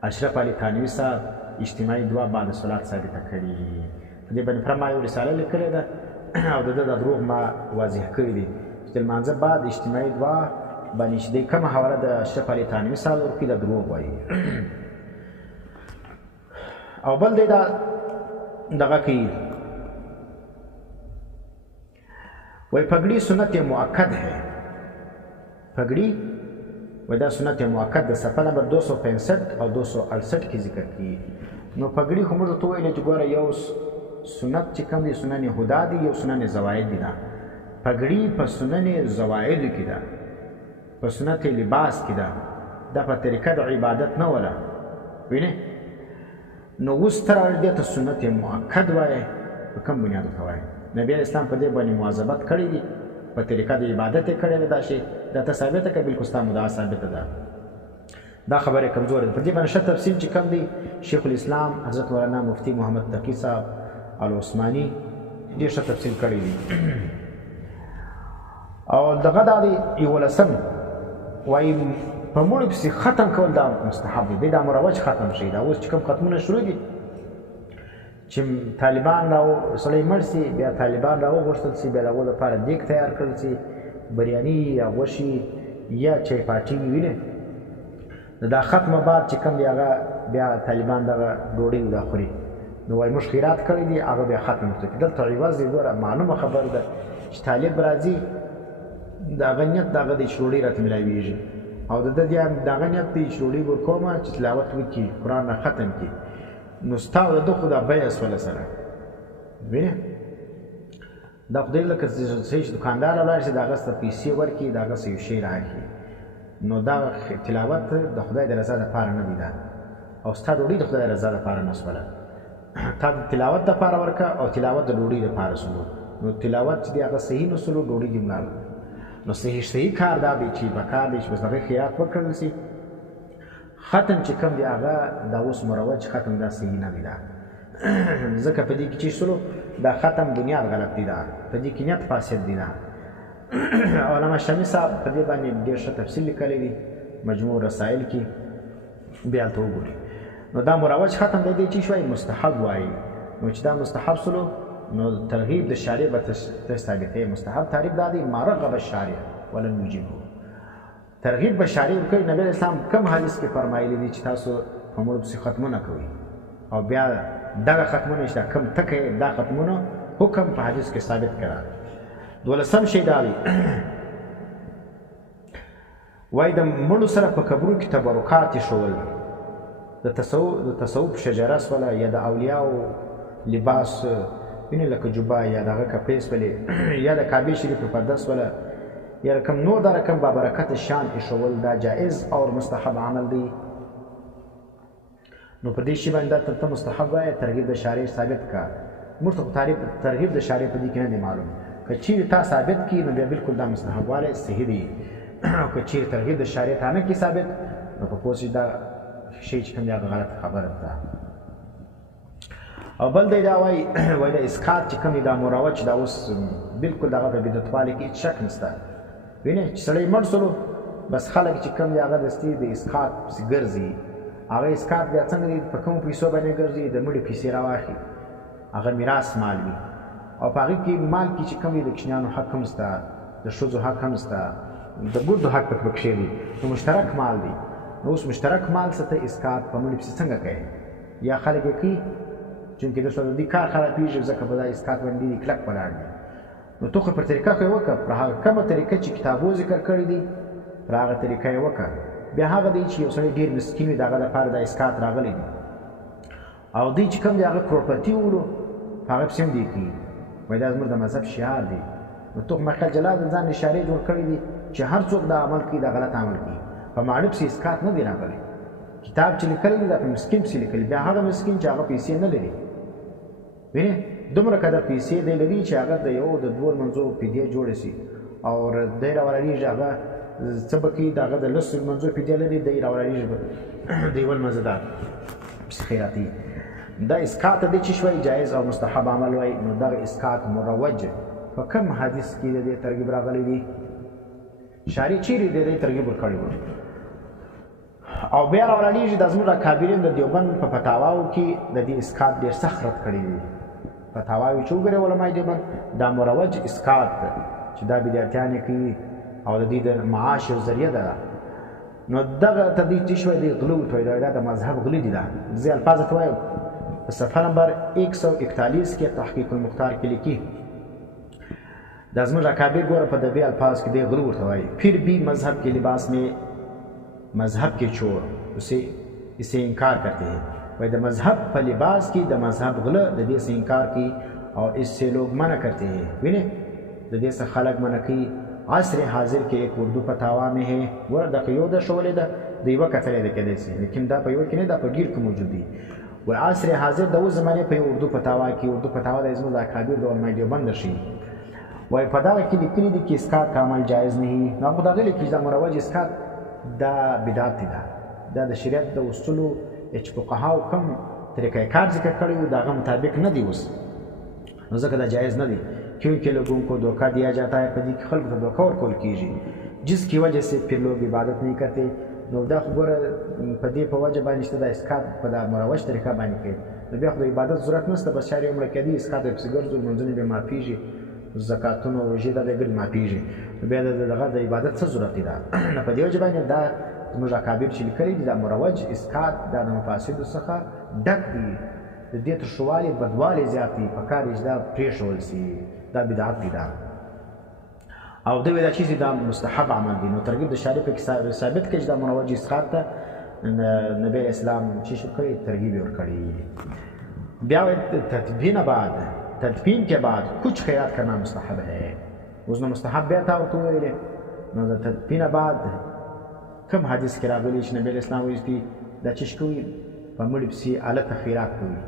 اشرف علي تھانوي صاحب اجتماعي دعا بعد صلات ثابته کړي. په دې باندې فرمایي یو رساله لیکلې ده او د ده دا دروغ ما واضح کړي دي چې د لمانځه بعد اجتماعي دعا باندې چې دی کومه حواله د اشرف علي تھانوي صاحب ورکړي دا دروغ وایي. او بل دی دا دغه کوي وی پگڑی سنت مؤکد ہے. پگڑی وی دا سنت مؤکد ده صفحه نمبر 265 او 268 کې ذکر کیږي. نو پگڑی خو موږ ته وویل چې ګوره یو سنت چې کوم دی سنن هدا دی، یو سنن زواید دی. ده پگڑی په سنن زوایدو کې ده، په سنت لباس کې ده، دا په طریقه د عبادت نه ولا وینې. نو اوس ته راوړي دې ته سنت مؤکد وایې، په کوم بنیاد ورته وایې؟ نبي علیه اسلام په دې باندې مواظبت کړی دي، په طریقه د عبادت یې کړی دی. دا شی دا ته ثابته که بلکل ستا مدعا ثابته ده؟ دا خبره کمزوره ده. په دې باندې ښه تفصیل چې کوم دی شیخ الاسلام حضرت مولانا مفتی محمد تقي صاحب العثماني ډېر ښه تفصیل کړی دی. او دغه دا دی 11 وایي په مړو پسې ختم کول دا مستحب دی، دا مروج ختم شي. دا اوس چې کوم ختمونه شروع دي چې طالبان سړی مړ سي، بیا طالبان راوغوښتل سي، بیا د هغو لپاره دیګ تیار کړل سي، بریاني یا غوښې یا چای پاټي وینې. دا ختمه بعد چې کوم دی هغه بیا طالبان دغه ډوډۍ دا خوري. نو وایي موږ خیرات کړی دی هغه بیا ختم کړي. دلته عوض دی. ګوره معلومه خبره ده چې طالب راځي د هغه نیت د هغه دی چې ډوډۍ راته میلاویږي، او د ده د هغه نیت دی چې ډوډۍ ورکومه چې تلاوت وکړي، قرآن نه ختم کړي. نو ستا او د ده خو دا بیه سوله سره وینې. دا خدای لکه صحیح چې دوکاندار ولاړ شي د هغه څخه پیسې ورکړي، د هغه څه یو شی راکړي. نو دا تلاوت د خدای د رضا دپاره نه دی. دا او ستا ډوډۍ د خدای د رضا دپاره نه سوله. تا د تلاوت دپاره ورکړه او تلاوت د ډوډۍ دپاره سلو. نو تلاوت چې دی هغه صحیح نه سلو، ډوډۍ دې ملاړه. نو صحیح کار دا دی چې پکار دی چې بس هغې خیرات وکړل سي. ختم چې کوم دی هغه دا اوس مروج ختم دا صحیح نه دی. دا ځکه په دې کې چې سلو دا ختم بنیاد غلط دی. دا په دې کې نیت فاسد دی. دا علامه شامی صاحب په دې باندې ډېر ښه تفصیل لیکلی دی مجموع رسائل کې، بیا هلته وګورئ. نو دا مروج ختم دی چې شوی مستحب وایي. نو چې دا مستحب سلو نو ترغیب د شارع به ثابتې. مستحب تعریف دا دی ما رغب الشارع ولم یجبه. ترغیب به شارع ورکوي. نبی علیه اسلام کوم حدیث کې فرمایلی دي چې تاسو په مړو پسې ختمونه کوئ، او بیا دغه ختمونه چې دا کوم ته کوئ دا ختمونه حکم په حدیث کې ثابت کړه. 12 شی دا دی وایي د مړو سره په قبرو کې تبرکات ښول، د تصوف شجره سوله یا د اولیاو لباس وینې لکه جوبه یا دغه کپړې سولې یا د کعبې شریف په پرده سوله یا رقم نور دا رقم بابرکت شان ایښول دا جائز اور مستحب عمل دی. نو په دې شي باندې ته مستحب وایې ترغیب د شارع ثابت کا. موږ ته ترغیب د شارع په دې کې نه دی معلوم. که چیرې تا ثابت کړي نو بیا بالکل دا مستحب والی صحیح دی. او که چیرې ترغیب د شارع تا نه کړي ثابت نو په پوه شي دا شی چې کوم دی هغه غلط خبره ده. او بل دی دا وایي د اسقاط چې کوم دی دا مروج دا اوس بالکل دغه په بدعتوالي کې هېڅ شک نشته. وینې چې سړی مړ سلو بس خلک چې کوم دی هغه دستي د اسقاط پسې ګرځي. هغه اسقاط بیا څنګه دی په کومو پیسو باندې ګرځي د مړي پیسې راواخلي هغه میراث مال وي او په هغې کې مال کې چې کوم دی د کوچنیانو حق هم شته د ښځو حق هم شته د ګردو حق پکې دی نو مشترک مال دی. نو اوس مشترک مال څه ته اسقاط په مړي پسې څنګه کوي یا خلک یې کوي چونکې درته د دې کار خرابېږي ځکه په دا اسقاط باندې دي کلک ولاړ دي. نو تو خو پر طریقه خو یې وکړه پر هغه کومه طریقه چې کتابو ذکر کړی دي پر هغه طریقه یې وکړه. بیا هغه دی چې یو سړی ډېر مسکین وي د هغه لپاره د اسقاط راغلی دي او دوی چې کوم دی هغه کروڑپتي وولو په هغه پسې هم دی کوي وایي دا زموږ د مذهب شعار دی. نو تو مخکې جلا د ځان اشارې جوړ کړي دي چې هر څوک دا عمل کوي دا غلط عمل کوي. په ماړه پسې اسقاط نه دی راغلی. کتاب چې لیکلی دی دا په مسکین پسې لیکلی. بیا هغه مسکین چې هغه پیسې نه لري وینې دومره قدر پیسې دی لري چې هغه د یو د دوو لمانځو فدیه جوړه شي او دی راولاړېږي هغه څه به کوي د هغه د لسو لمانځو فدیه لري دی راولاړېږي د یوه لمانځه دا پسې خیراتي. دا اسقاط دی چې شوی جایز او مستحب عمل وایي. نو دغه اسقاط مروج په کوم حدیث کې د دې ترغیب راغلی دی شارع چیرې د دې ترغیب ورکړی و او بیا راولاړېږي دا زموږ اکابرین د دیوبند په فتاواو کې د دې اسقاط ډېر سخت رد کړی دی. فتاواوې چې وګورئ علمای دیوبند دا مروج اسقاط چې دا بدعتیان یې کوي او د دې د معاش ذریعه ده. نو دغه ته دوی چې شوی دی غلو ورته وایي دا د مذهب غلي دي. دا زه الفاظ ته وایم په صفحه نمبر 141 کې تحقیق المختار کې لیکي دا زموږ اکابر ګوره په دغې الفاظ کې دی غلو ورته وایي پھر بھی مذہب کے لباس میں مذہب کے چور اسے انکار کرتے ہیں. وایي د مذهب په لباس کې د مذهب غله د دې څخه انکار کوي او اس سے لوگ منع کرتے ہیں. وینې د دې څخه خلک منع کوي. عصر حاضر کې ایک اردو فتاوا میں ہے ګوره دغه یو د ښولې ده د یوه کتلې ده کېدای شي لیکن دا په یوه کې نه دا په ډېر کې موجود دي. و عصر حاضر د اوس زمانې په یو اردو فتاوا کې اردو فتاوا د زموږ د اکابر د علمای دیوبند شي وایي په دغه کې لیکلي دي چې اسقاط کا عمل جایز نه وي. نو په دغه لیکي دا مروج اسقاط دا بدعت دی. دا د شریعت د اصولو چې فقهاو کوم طریقه کار ذکر کړی و د هغه مطابق نه دی اوس نو ځکه دا جایز نه دی. کیونکہ لوگوں کو دھوکہ دیا جاتا ہے په دې کې خلکو ته دھوکه ورکول کیږي جس کی وجہ سے پھر لوگ عبادت نہیں کرتے. نو دا خو ګوره په دې په وجه باندې چې دا اسقاط په دا مروج طریقه باندې کوي نو بیا خو د عبادت ضرورت نشته. بس چارې عمره کېدي اسقاط یې پسې ګرځو لمونځونه بیا معافېږي زکاتونه روژې دا بیا ګل معافېږي نو بیا دغه د عبادت څه ضرورت دی. دا نو په دې وجه باندې دا زموږ اکابر چې لیکلي دي دا مروج اسقاط دا د مفاسدو څخه ډک دي. د دې ترشوالي بدوالي زیات دي په کار یې دا پرېښول سي دا بدعت دی. دا او دوی دا چې دا مستحب عمل دی. نو ترغیب د شارع په کې ثابت کړي چې دا مروج اسقاط ته نبی اسلام چې شو کړی ترغیب یې ورکړی. بیا تدفین کے بعد کچھ خیرات کرنا مستحب ہے. اوس نو مستحب بیا تا ورته وویلې نو د تدفین بعد کوم حدیث کې راغلی چې نبی اسلام وایي چې دا چې کوي په مړي پسې هلته خیرات کوي.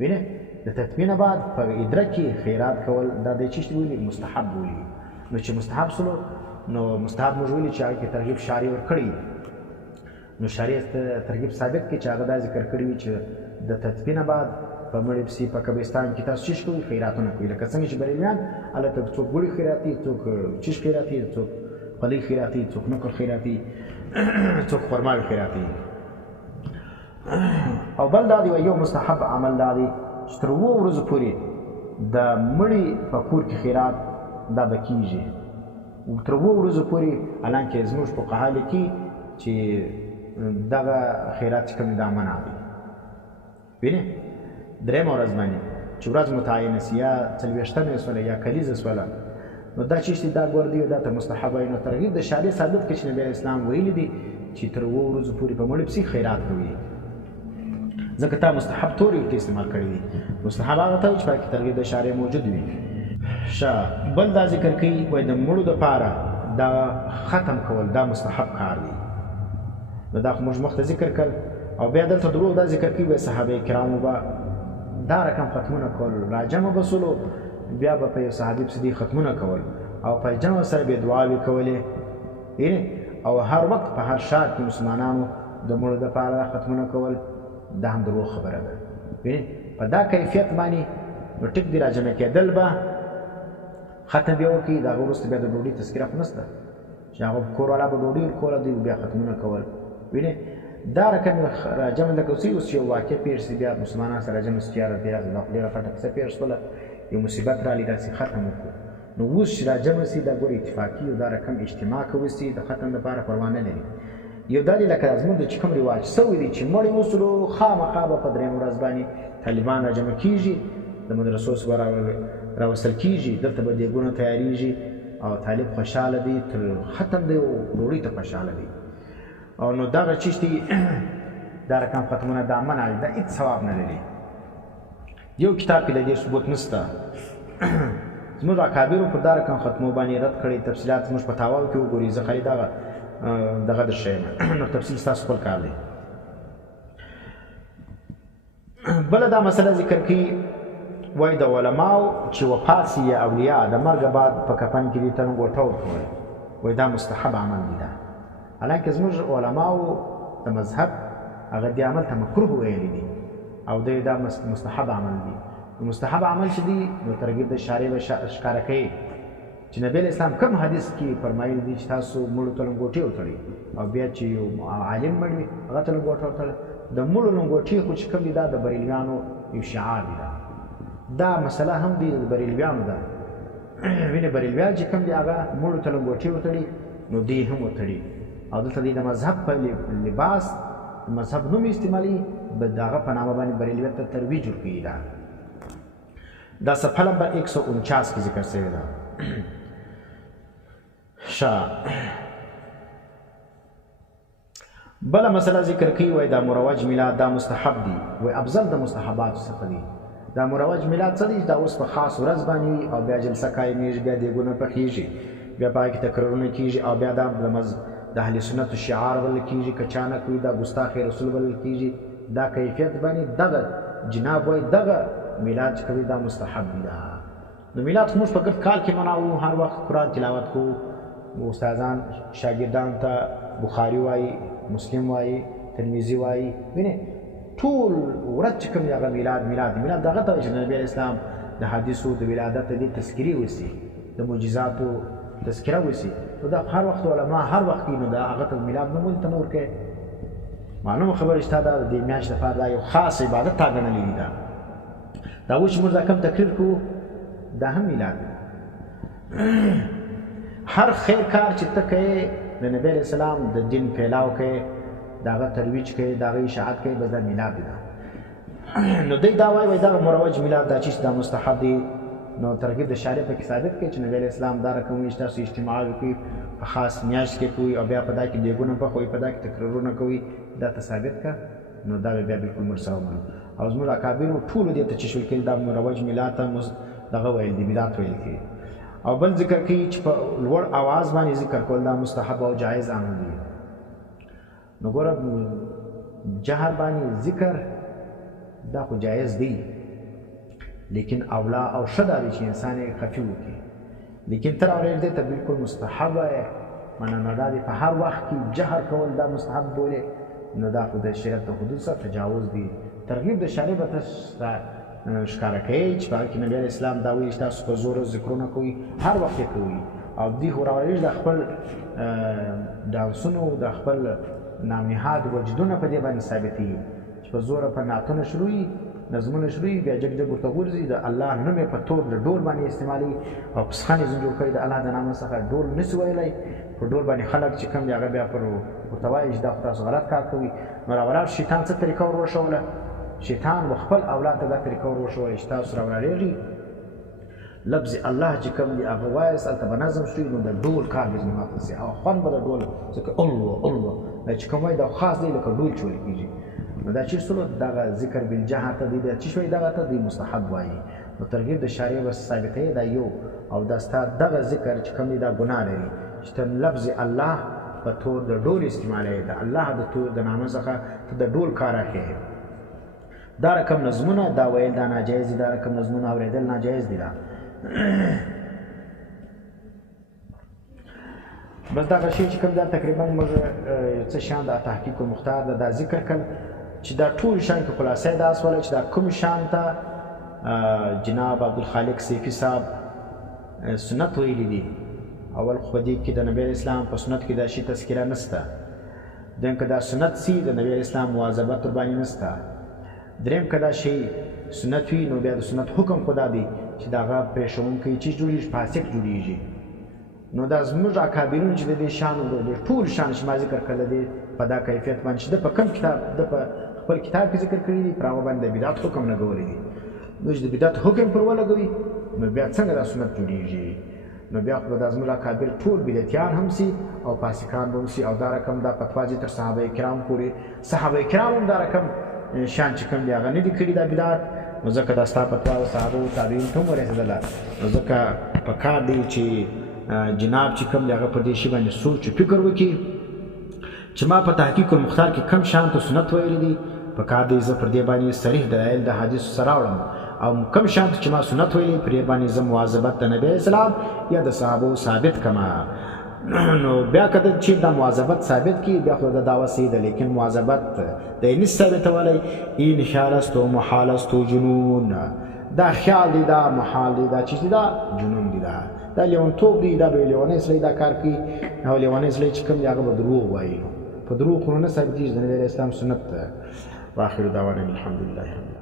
وینې د تدفین بعد په ادرک کې خیرات کول دا د چې ویلي مستحب بولي. نو چې مستحب سلو نو مستحب موږ ویلي چې هغه کې ترغیب شارع ورکړی نو شارع ترغیب ثابت کړي چې هغه دا ذکر کړي وي چې د تدفین بعد په مړي پسې په قبرستان کې تاسو چې کوئ خیراتونه کوئ لکه څنګه چې بریلیان هلته څوک ګوړي خیراتي څوک چیش خیراتي څوک پلی خیراتي څوک نکل خیراتي څوک خرماوي خیراتي. او بل دا دی یو مستحب عمل دا دی چې تر 7 ورځو پورې د مړي په کور کې خیرات دا به کېږي. تر 7 ورځو پورې حالانکې زموږ فقها لیکي چې دغه خیرات چې کوم دا منع دی. وینې درېیمه ورځ باندې چې ورځ متعینه سي یا 40مه شوله یا کلیزه شوله نو دا چې دا ګور دی دا ته مستحب وي. نو ترغیب د شارع ثابت کړي چې نبی اسلام ویلي دي چې تر 7 ورځو پورې په مړي پسې خیرات کوي ځکه تا مستحب تورې ورته استعمال کړي دي. مستحب هغه ته چې پکې ترغیب د شارع موجود وي. بل دا ذکر کوي وایي د مړو دپاره دا ختم کول دا مستحب کار دی. نو دا خو موږ مخته ذکر کړل او بیا دلته دروغ دا ذکر کوي به صحابه کرامو به دا رقم ختمونه کول، راجمع به سولو بیا به په یو صحابي پسې ختمونه کول او په جمع سره به دعاوې کولې او هر وخت په هر ښار کې مسلمانانو د مړو دپاره ختمونه کول. دا هم دروغ خبره ده. په دا کیفیت باندې نو ټیک دی راجمع کېدل به ختم بیا وکړي، د هغه وروسته بیا د ډوډۍ تذکره خو نشته چې هغه کور والا به ډوډۍ ورکوله، دوی بیا ختمونه کول. وینې دا رقم راجمع لکه اوس یو واقع پېښ شي بیا مسلمانان سره راجمع شي، یاره بیا دا خو ډېره پټه کیسه پېښ شوله، یو مصیبت رالي داسې ختم وکړو. نو اوس چې راجمع شي دا ګوره اتفاقي او دا رقم اجتماع که وشي د ختم دپاره پروا نه لري. یو دا دی لکه زموږ د چې کوم رواج سوی دی چې مړی وسلو خامخا به په درېیم ورځ باندې طالبان راجمع کېږي، د مدرسو څخه راوستل کېږي، دلته به دیګونه تیارېږي او طالب خوشحاله دی، تر ختم دی او ډوډۍ ته خوشحاله دی. او نو دغه چیز دی دا رقم ختمونه دا منع دی، دا هېڅ ثواب نه لري. یو کتاب کې د دې ثبوت نشته. زموږ اکابرو پر دا رقم ختمو باندې رد کړي، تفصیلات زموږ په تاواو کې وګورئ. زه خالي دغه در شیم نو تفصیل ستاسو خپل کار دی. بله دا مسله ذکر کوي، وایي د علماو چې وفات سي یا اولیاء د مرګه بعد په کفن کې دي ته ګوټه ورکوي، وایي دا مستحب عمل دی. دا حالانکه زموږ علماو د مذهب هغه دې عمل ته مکروه ویلي دي او دا مستحب عمل دی. مستحب عمل چې دی نو ترغیب د شارع به ښکاره کوي چې نبی اسلام کوم حدیث کې فرمایلی دي چې تاسو مړو ته لنګوټې وتړئ او بیا چې یو عالم مړ وي هغه ته لنګوټه وتړه. د مړو لنګوټې خو چې کوم دي دا د بریلویانو یو شعار دی. دا مسله هم دی د بریلویانو ده. وینې بریلویان چې کوم دي هغه مړو ته لنګوټې وتړي نو دی هم وتړي او دلته دی د مذهب په لباس مذهب نوم استعمالي د هغه په نامه باندې بریلویت ته ترویج ورکوي. دا صفحه نمبر 149 کې ذکر شوی ده. بله مسله ذکر کوي، وایي دا مروج میلاد دا مستحب دی، وایي افضل د مستحباتو څخه دی. دا مروج میلاد څه دی؟ دا اوس په خاص ورځ باندې وي او بیا جلسه قایمیږي، بیا دیګونه پخېږي، بیا په هغې کې تقریرونه کېږي او بیا دا د اهل سنتو شعار بلل کېږي، که چا نه کوي دا ګستاخ رسول بلل کېږي. دا کیفیت باندې دغه جناب وایي دغه میلاد چې کوي دا مستحب دی. نو میلاد خو موږ په ګرد کال کې مناوو، هر وخت قرآن تلاوت کوو، استادان شاګردانو ته بخاري وایي، مسلم وایي، ترمذي وایي. وینې ټول ورځ چې کوم دی هغه میلاد دغه ته وایي چې نبي علیه اسلام د حدیثو د ولادت د دې تذکرې وسي، د معجزاتو تذکره وسي. نو دا هر وخت علما هر وخت کې نو دا هغه ته میلاد نومول ته نه ورکوي. معلومه خبره شته دا د دې میاشتې لپاره دا یو خاص عبادت تا ګڼلی دی. دا اوس چې موږ دا کم تقریر کوو دا هم میلاد دی. هر خیر کار چې ته کوې د نبی علیه السلام د دین پیلاو کوې، د هغه ترویج کوې، د هغه اشاعت کوې، بس دا میلاد دی. نو دی دا وایي دا مروج میلاد دا چې دا مستحب دی. نو ترغیب د شارع پکې ثابت کوي چې نبی علیه السلام دا رقم وایي چې تاسو اجتماع وکړئ، په خاص میاشت کې کوئ او بیا په دا کې دیګونه پخوئ، په دا کې تقریرونه کوئ. دا ته ثابت که نو دا بیا بالکل موږ سره ومنو. او زموږ اکابرو ټولو دې ته چې شوي کړي دا مروج میلاد ته دغه ویل دي، بدعت ویل کېږي. او بل ذکر کوي چې په لوړ اواز باندې ذکر کول دا مستحب او جایز عمل دی. نو ګوره جهر باندې ذکر دا خو جایز دی، لیکن اولا او ښه دا دی چې انسان یې خفي وکړي. لیکن تر اورېږ دی ته بالکل مستحب وایې، معنه نو دا دی په هر وخت کې جهر کول دا مستحب بولې، نو دا خو د شریعت د حدود څخه تجاوز دی. ترغیب د شارع به ته ښکاره کوي چې په هغه کې نبي علیه اسلام دا وایي چې تاسو په زوره ذکرونه کوئ، هر وخت یې کوئ. او دوی خو راوړېږي د خپل ډانسونو د خپل نامنهاد وجدونه په دې باندې ثابتېږي چې په زوره په نعتونه شروع وي، نظمونه شروع وي، بیا جګ جګ ورته غورځي، د الله نوم یې په تور د ډول باندې استعمالوي او پسخان یې ځینې جوړ کړي د الله د نامه څخه ډول نسي ویلی. په ډول باندې خلک چې کوم دی هغه بیا ورته وایي چې دا خو تاسو غلط کار کوئ. نو راولاړ شیطان څه طریقه ور وښوله؟ شیطان به خپل اولاد ته دا طریقه ور وښوله چې تاسو راولاړېږئ لفظ الله چې کوم دی هغه وایاست، هلته به نظم شوي، نو د ډول کار به ځینې واخلسي او خوند به د ډول ځکه الله الله دا چې کوم وایي دا خاص دی لکه ډول چې ویل کېږي. نو دا چیرې سلو دغه ذکر بالجهر ته دی چې شوی دغه ته دی مستحب وایي. نو ترغیب د شارع به ثابتوي دا یو، او دا ستا دغه ذکر چې کوم دی دا ګناه لري چې ته لفظ الله په تور د ډول استعمالوي د الله د نامه څخه ته د ډول کار اخلي دا رقم نظمونه دا ویل دا ناجایز دي دا رقم نظمونه اورېدل ناجایز دي دا بس دغه شی چې کوم دا تقریبا موږ څه شان د تحقیق المختار دا ذکر کړ چې دا ټول شان کې خلاصه دا سوال چې دا کوم شان ته جناب عبدالخالق سیفی صاحب سنت ویلي دي اول خو دې کې د نبی اسلام په سنت کې دا شی تذکره نشته دیم که دا سنت سی د نبی اسلام مواظبت باندې نشته دریم که دا شی سنت وي نو بیا د سنت حکم خدا دی چې دا هغه پرېښوونکی چیز جوړېږي فاسق جوړېږي نو دا زموږ اکابرین چې د دې شان د ټول شان چې ما ذکر کړل دي په دا کیفیت باندې چې د په کوم کتاب د په خپل کتاب کې ذکر کړی دي پر هغه باندې د بدعت حکم لګولی دي نو چې د بدعت حکم پر ولګوي نو بیا څنګه دا سنت جوړېږي نو بیا خو دا زموږ اکابر ټول بدعتیان هم سي او فاسقان به هم سي او دا رقم دا فتوا دي تر صحابه کرام پورې صحابه کرام هم دا رقم شان چې کوم دی هغه نه دي کړي دا بدعت نو ځکه دا ستا فتوا د صحابه او تابعین ته هم ورسېدله نو ځکه پکار دی چې جناب چې کوم دی هغه په دې شي باندې سوچ او فکر وکړي چې ما په تحقیق المختار کې کم شان ته سنت ویلي دي پکار دی زه پر دې باندې صریح دلایل د حدیثو سره راوړم او کم شان ته چې ما سنت ویلي پر دې باندې زه مواظبت د نبی اسلام یا د صحابو ثابت کما نو بیا کله چې دا مواظبت ثابت کی بیا خو دا دعوه صحیح ده لیکن مواظبت د نه ثابتولای ان شارستو محالستو جنون دا خیال دی دا محال دی دا چیز دی دا جنون دی دا لیونتوب دی دا به لیونی سړی دا کار کوي او لیونی سړی چې کوم دی هغه به دروغ وایي په دروغ خو نه ثابتېږي د نبي اسلام سنت واخر دعوانا الحمد لله